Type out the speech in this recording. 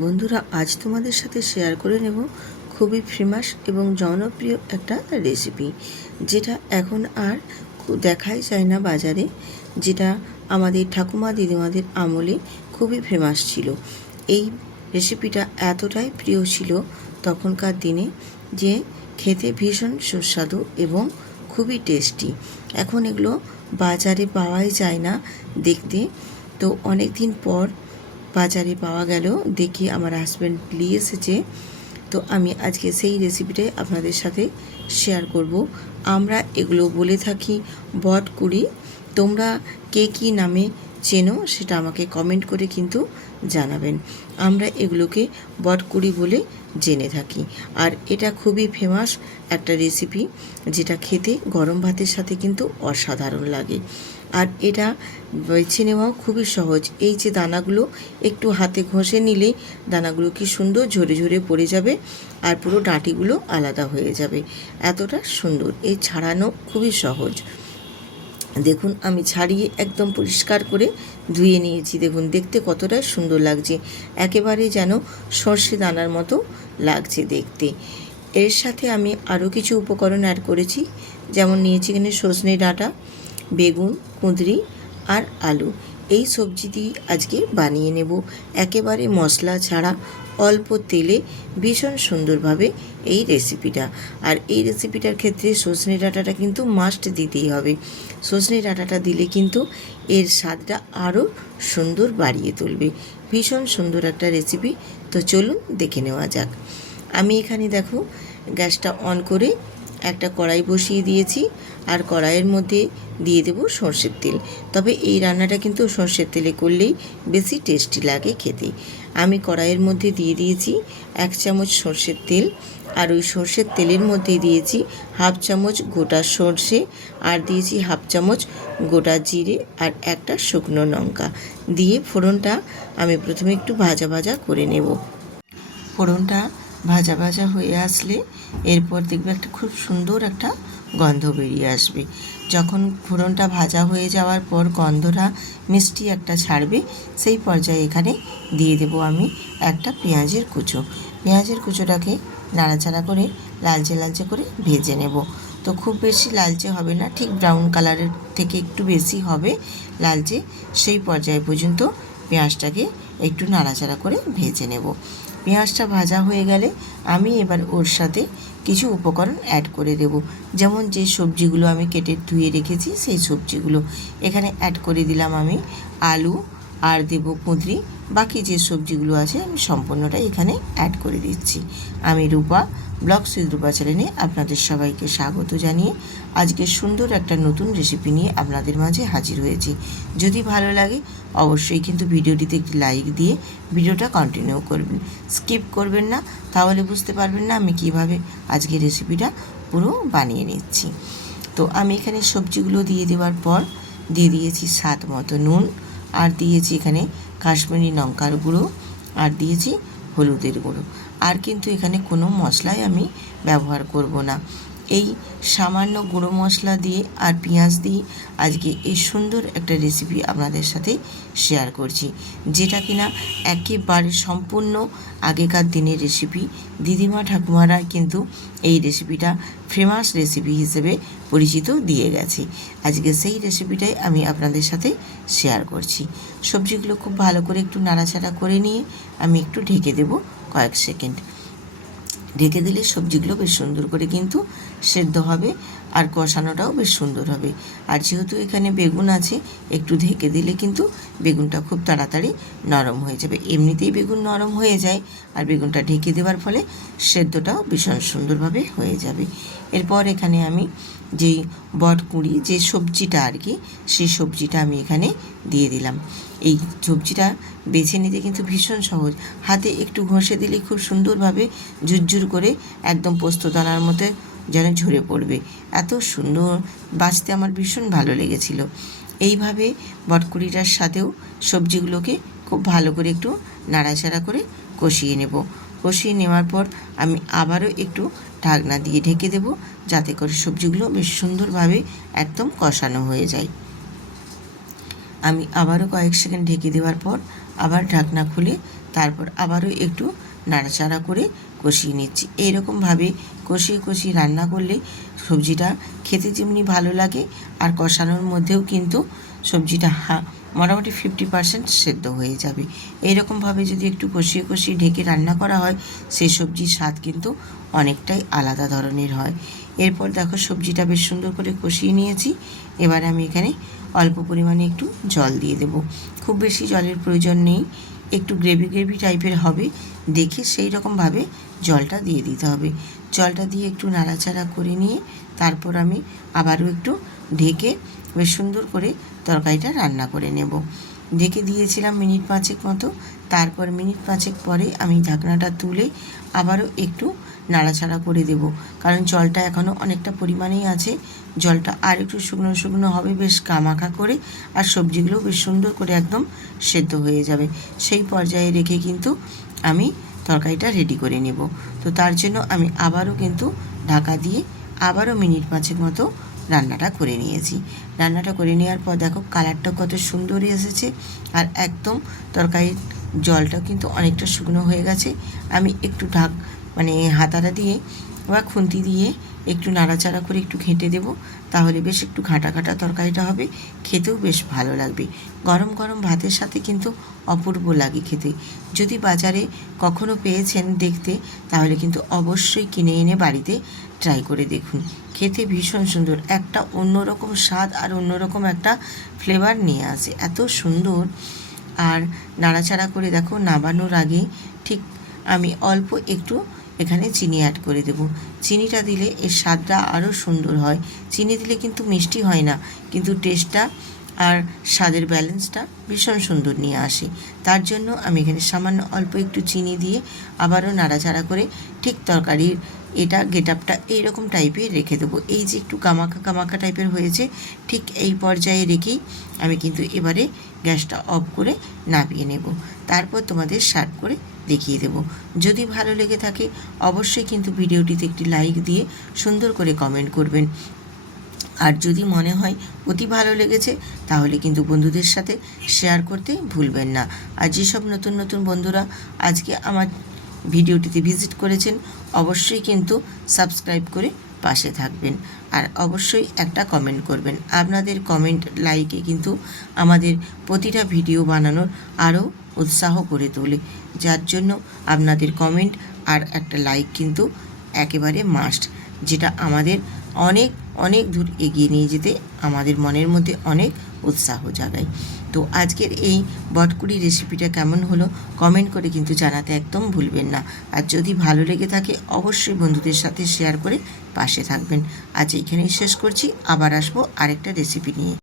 বন্ধুরা, আজ তোমাদের সাথে শেয়ার করে নেব খুবই ফেমাস এবং জনপ্রিয় একটা রেসিপি, যেটা এখন আর দেখাই যায় না বাজারে, যেটা আমাদের ঠাকুমা দিদিমাদের আমলে খুবই ফেমাস ছিল। এই রেসিপিটা এতটাই প্রিয় ছিল তখনকার দিনে যে খেতে ভীষণ সুস্বাদু এবং খুবই টেস্টি। এখন এগুলো বাজারে পাওয়াই যায় না দেখতে। তো অনেক দিন পর বাজারে পাওয়া গেল, দেখি আমার হাজব্যান্ড নিয়ে এসেছে। তো আমি আজকে সেই রেসিপিটাই আপনাদের সাথে শেয়ার করব। আমরা এগুলো বলে থাকি বটকুড়ি। তোমরা কে কী নামে চেনো সেটা আমাকে কমেন্ট করে কিন্তু জানাবেন। আমরা এগুলোকে বটকুড়ি বলে জেনে থাকি। আর এটা খুবই ফেমাস একটা রেসিপি, যেটা খেতে গরম ভাতের সাথে কিন্তু অসাধারণ লাগে। আর এটা বেছে নেওয়াও খুবই সহজ। এই যে দানাগুলো একটু হাতে ঘষে নিলে দানাগুলো কি সুন্দর ঝরে ঝরে পড়ে যাবে, আর পুরো ডাঁটিগুলো আলাদা হয়ে যাবে। এতটা সুন্দর, এই ছাড়ানো খুবই সহজ। দেখুন, আমি ছাড়িয়ে একদম পরিষ্কার করে ধুয়ে নিয়েছি। দেখুন দেখতে কতটা সুন্দর লাগছে, একেবারে যেন সর্ষে দানার মতো লাগছে দেখতে। এর সাথে আমি আরও কিছু উপকরণ অ্যাড করেছি, যেমন নিয়েছি এখানে সজনে ডাঁটা, বেগুন, কুঁদরি আর আলু। এই সবজি দিয়ে আজকে বানিয়ে নেব একেবারে মশলা ছাড়া, অল্প তেলে ভীষণ সুন্দরভাবে এই রেসিপিটা। আর এই রেসিপিটার ক্ষেত্রে সজনে ডাঁটাটা কিন্তু মাস্ট দিতেই হবে। সজনে ডাঁটাটা দিলে কিন্তু এর স্বাদটা আরও সুন্দর বাড়িয়ে তুলবে। ভীষণ সুন্দর একটা রেসিপি। তো চলুন দেখে নেওয়া যাক। আমি এখানে দেখো গ্যাসটা অন করে একটা কড়াই বসিয়ে দিয়েছি, আর কড়াইয়ের মধ্যে দিয়ে দেব সর্ষের তেল। তবে এই রান্নাটা কিন্তু সর্ষের তেলে করলেই বেশি টেস্টি লাগে খেতে। আমি কড়াইয়ের মধ্যে দিয়ে দিয়েছি 1 চামচ সর্ষের তেল, আর ওই সর্ষের তেলের মধ্যে দিয়েছি 1/2 চামচ গোটা সর্ষে, আর দিয়েছি 1/2 চামচ গোটা জিরে, আর একটা শুকনো লঙ্কা দিয়ে ফোড়নটা আমি প্রথমে একটু ভাজা ভাজা করে নেব। ফোড়নটা ভাজা ভাজা হয়ে আসলে এরপর দেখবে একটা খুব সুন্দর একটা গন্ধ বেরিয়ে আসবে। যখন ফোড়নটা ভাজা হয়ে যাওয়ার পর গন্ধটা মিষ্টি একটা ছাড়বে, সেই পর্যায়ে এখানে দিয়ে দেব আমি একটা পেঁয়াজের কুচো। পেঁয়াজের কুচোটাকে নাড়াচাড়া করে লালচে লালচে করে ভেজে নেব। তো খুব বেশি লালচে হবে না, ঠিক ব্রাউন কালারের থেকে একটু বেশি হবে লালচে, সেই পর্যায়ে পর্যন্ত পেঁয়াজটাকে একটু নাড়াচাড়া করে ভেজে নেব। পেঁয়াজটা ভাজা হয়ে গেলে আমি এবার ওর সাথে কিছু উপকরণ অ্যাড করে দেব, যেমন যে সবজিগুলো আমি কেটে ধুয়ে রেখেছি সেই সবজিগুলো এখানে অ্যাড করে দিলাম আমি আলু, আর দেব কুঁদরি। বাকি যে সবজিগুলো আছে আমি সম্পূর্ণটাই এখানে অ্যাড করে দিচ্ছি। আমি রূপা, ব্লগস উইথ রূপা চ্যানেলে আপনাদের সবাইকে স্বাগত জানিয়ে আজকে সুন্দর একটা নতুন রেসিপি নিয়ে আপনাদের মাঝে হাজির হয়েছি। যদি ভালো লাগে অবশ্যই কিন্তু ভিডিওটিতে একটি লাইক দিয়ে ভিডিওটা কন্টিনিউ করবেন, স্কিপ করবেন না, তাহলে বুঝতে পারবেন না আমি কিভাবে আজকে রেসিপিটা পুরো বানিয়ে নিচ্ছি। তো আমি এখানে সবজিগুলো দিয়ে দেওয়ার পর দিয়ে দিয়েছি স্বাদ মতো নুন, আর দিয়েছি এখানে কাশ্মীরি লঙ্কার গুঁড়ো, আর দিয়েছি হলুদের গুঁড়ো। আর কিন্তু এখানে কোনো মশলাই আমি ব্যবহার করব না। এই সামান্য গুঁড়ো মশলা দিয়ে আর পেঁয়াজ দিয়ে আজকে এই সুন্দর একটা রেসিপি আপনাদের সাথে শেয়ার করছি, যেটা কিনা একেবারে সম্পূর্ণ আগেকার দিনের রেসিপি। দিদিমা ঠাকুমারা কিন্তু এই রেসিপিটা ফেমাস রেসিপি হিসেবে পরিচিত দিয়ে গেছে। আজকে সেই রেসিপিটাই আমি আপনাদের সাথে শেয়ার করছি। সবজিগুলো খুব ভালো করে একটু নাড়াচাড়া করে নিয়ে আমি একটু ঢেকে দেব কয়েক সেকেন্ড। ঢেকে দিলে সবজিগুলো বেশ সুন্দর করে কিন্তু সেদ্ধ হবে, আর কষানোটাও বেশ সুন্দর হবে। আর যেহেতু এখানে বেগুন আছে, একটু ঢেকে দিলে কিন্তু বেগুনটা খুব তাড়াতাড়ি নরম হয়ে যাবে। এমনিতেই বেগুন নরম হয়ে যায়, আর বেগুনটা ঢেকে দেওয়ার ফলে সেদ্ধটাও ভীষণ সুন্দরভাবে হয়ে যাবে। এরপর এখানে আমি যেই বটকুড়ি যে সবজিটা আর কি, সেই সবজিটা আমি এখানে দিয়ে দিলাম। এই সবজিটা বেছে নিতে কিন্তু ভীষণ সহজ, হাতে একটু ঘষে দিলে খুব সুন্দরভাবে ঝুরঝুর করে একদম পোস্তদানার মতো যেন ঝরে পড়বে। এত সুন্দর বাছতে আমার ভীষণ ভালো লেগেছিল। এইভাবে বটকুড়িটার সাথেও সবজিগুলোকে খুব ভালো করে একটু নাড়াচাড়া করে কষিয়ে নেব। কষিয়ে নেওয়ার পর আমি আবারও একটু ঢাকনা দিয়ে ঢেকে দেব, যাতে করে সবজিগুলো বেশ সুন্দরভাবে একদম কষানো হয়ে যায়। আমি আবারও কয়েক সেকেন্ড ঢেকে দেওয়ার পর আবার ঢাকনা খুলে তারপর আবারও একটু নাড়াচাড়া করে কষিয়ে নিচ্ছি। এইরকমভাবে কষিয়ে কষিয়ে রান্না করলে সবজিটা খেতে যেমনি ভালো লাগে আর কষানোর মধ্যেও কিন্তু সবজিটা মোটামুটি 50% সেদ্ধ হয়ে যাবে। এইরকমভাবে যদি একটু কষিয়ে কষিয়ে ঢেকে রান্না করা হয় সেই সবজির স্বাদ কিন্তু অনেকটাই আলাদা ধরনের হয়। এরপর দেখো সবজিটা বেশ সুন্দর করে কষিয়ে নিয়েছি। এবার আমি এখানে অল্প পরিমাণে একটু জল দিয়ে দেব। খুব বেশি জলের প্রয়োজন নেই, একটু গ্রেভি গ্রেভি টাইপের হবে দেখে সেই রকমভাবে জলটা দিয়ে দিতে হবে। জলটা দিয়ে একটু নাড়াচাড়া করে নিয়ে তারপর আমি আবারও একটু ঢেকে বেশ সুন্দর করে তরকারিটা রান্না করে নেব। ঢেকে দিয়েছিলাম মিনিট 5 মতো। তারপর মিনিট 5 পরে আমি ঢাকনাটা তুলে আবারও একটু নাড়াচাড়া করে দেব, কারণ জলটা এখনও অনেকটা পরিমাণেই আছে। জলটা আর একটু শুকনো শুকনো হবে বেশ গামাখা করে, আর সবজিগুলো বেশ সুন্দর করে একদম সেদ্ধ হয়ে যাবে। সেই পর্যায়ে রেখে কিন্তু আমি তরকারিটা রেডি করে নেব। তো তার জন্য আমি আবারও কিন্তু ঢাকা দিয়ে আবারও মিনিট 5 মতো রান্নাটা করে নিয়েছি। রান্নাটা করে নেওয়ার পর দেখো কালারটা কত সুন্দর এসেছে, আর একদম তরকারির জলটা কিন্তু অনেকটা শুকনো হয়ে গেছে। আমি একটু হাতাটা দিয়ে বা খুন্তি দিয়ে একটু নাড়াচাড়া করে একটু ঘেঁটে দেব, তাহলে বেশ একটু ঘাঁটা ঘাঁটা তরকারিটা হবে, খেতেও বেশ ভালো লাগবে। গরম গরম ভাতের সাথে কিন্তু অপূর্ব লাগে খেতে। যদি বাজারে কখনো পেয়েছেন দেখতে, তাহলে কিন্তু অবশ্যই কিনে এনে বাড়িতে ট্রাই করে দেখুন। খেতে ভীষণ সুন্দর, একটা অন্যরকম স্বাদ আর অন্যরকম একটা ফ্লেভার নিয়ে আসে, এত সুন্দর। আর নাড়াচাড়া করে দেখো নামানোর আগে ঠিক আমি অল্প একটু এখানে চিনি অ্যাড করে দেব। চিনিটা দিলে এর স্বাদটা আরও সুন্দর হয়। চিনি দিলে কিন্তু মিষ্টি হয় না, কিন্তু টেস্টটা আর স্বাদের ব্যালেন্সটা ভীষণ সুন্দর নিয়ে আসে। তার জন্য আমি এখানে সামান্য অল্প একটু চিনি দিয়ে আবারও নাড়াচাড়া করে ঠিক তরকারির এটা গেটআপটা এইরকম টাইপের রেখে দেবো। এই যে একটু কামাখা কামাখা টাইপের হয়েছে, ঠিক এই পর্যায়ে রেখেই আমি কিন্তু এবারে গ্যাসটা অফ করে নামিয়ে নেব। তারপর তোমাদের সার্ভ করে দেখিয়ে দেব। যদি ভালো লেগে থাকে অবশ্যই কিন্তু ভিডিওটিতে একটি লাইক দিয়ে সুন্দর করে কমেন্ট করবেন। আর যদি মনে হয় অতি ভালো লেগেছে তাহলে কিন্তু বন্ধুদের সাথে শেয়ার করতে ভুলবেন না। আর যেসব নতুন নতুন বন্ধুরা আজকে আমার ভিডিওটিতে ভিজিট করেছেন অবশ্যই কিন্তু সাবস্ক্রাইব করে পাশে থাকবেন, আর অবশ্যই একটা কমেন্ট করবেন। আপনাদের কমেন্ট লাইকে কিন্তু আমাদের প্রতিটা ভিডিও বানানোর আরও উৎসাহ করে তোলে, যার জন্য আপনাদের কমেন্ট আর একটা লাইক কিন্তু একেবারে মাস্ট, যেটা আমাদের অনেক অনেক দূর এগিয়ে নিয়ে যেতে আমাদের মনের মধ্যে অনেক উৎসাহ জাগায়। তো আজকের এই বটকুড়ি রেসিপিটা কেমন হলো কমেন্ট করে কিন্তু জানাতে একদম ভুলবেন না। আর যদি ভালো লেগে থাকে অবশ্যই বন্ধুদের সাথে শেয়ার করে পাশে থাকবেন। আজ এইখানেই শেষ করছি, আবার আসবো আরেকটা রেসিপি নিয়ে।